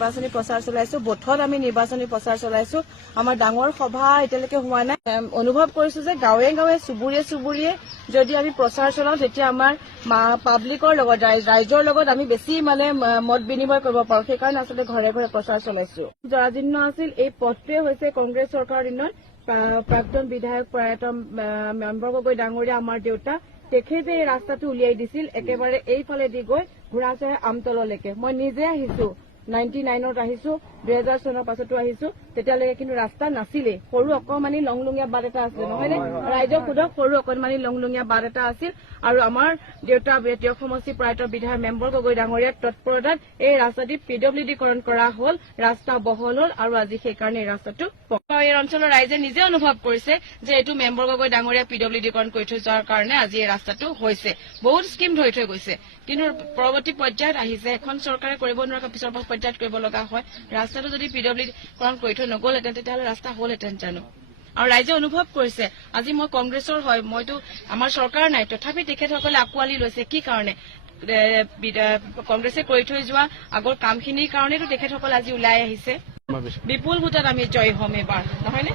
নিৰ্বাচনী প্ৰচাৰ চলাইছো বথত আমি নিৰ্বাচনী প্ৰচাৰ চলাইছো আমাৰ ডাঙৰ সভা এতিয়ালৈকে হোৱা নাই অনুভৱ কৰিছো যে গাঁৱে গাঁৱে চুবুৰীয়ে যদি আমি প্ৰচাৰ চলাও তেতিয়া আমাৰ পাব্লিকৰ লগত ৰাইজৰ লগত আমি বেছি মানে মত বিনিময় কৰিব পাৰো সেইকাৰণে আচলতে ঘৰে ঘৰে প্ৰচাৰ চলাইছো জৰাজীৰ্ণ আছিল এই পথটোৱে হৈছে কংগ্ৰেছ চৰকাৰৰ দিনত প্ৰাক্তন বিধায়ক প্ৰয়াত মেম্বৰ গগৈ ডাঙৰীয়া আমাৰ দেউতা তেখেতে এই ৰাস্তাটো উলিয়াই দিছিল একেবাৰে এইফালেদি গৈ ঘোঁৰাচৰাই আমতললৈকে মই নিজে আহিছো 99ত আহিছো 2000 চনৰ পাছতো আহিছো তেতিয়ালৈকে কিন্তু ৰাস্তা নাছিলে সৰু অকমানি লংলঙীয়া বাট এটা আছিল নহয়নে ৰাইজক সোধক সৰু অকমানি লংলঙীয়া বাট এটা আছিল আৰু আমাৰ দেউতা বেটিয়ক সমষ্টি প্ৰায়ত বিধায়ক মেম্বৰ গগৈ ডাঙৰীয়াৰ তৎপৰতাত এই ৰাস্তাটি পিডব্লিউডিকৰণ কৰা হ'ল ৰাস্তা বহল হ'ল আৰু আজি সেইকাৰণে এই ৰাস্তাটো এই অঞ্চলৰ ৰাইজে নিজে অনুভৱ কৰিছে যে এইটো মেম্বৰ গগৈ ডাঙৰীয়া পিডব্লিউডিকৰণ কৰি থৈ যোৱাৰ কাৰণে আজি এই ৰাস্তাটো হৈছে বহুত স্কিম ধৰি থৈ গৈছে কিন্তু পৰৱৰ্তী পৰ্যায়ত আহিছে এখন চৰকাৰে কৰিব নোৱাৰা পিছৰ পৰ্যায়ত কৰিব লগা হয় ৰাস্তাটো যদি পিডব্লিউডিকৰণ কৰি থৈ নগ'লহেঁতেন তেতিয়াহ'লে ৰাস্তা হ'লহেঁতেন জানো আৰু ৰাইজে অনুভৱ কৰিছে আজি মই কংগ্ৰেছৰ হয় মইতো আমাৰ চৰকাৰ নাই তথাপি তেখেতসকলে আঁকোৱালি লৈছে কি কাৰণে কংগ্ৰেছে কৰি থৈ যোৱা আগৰ কামখিনিৰ কাৰণেতো তেখেতসকল আজি ওলাই আহিছে বিপুল ভোটত আমি জয় হ'ম এবাৰ নহয়নে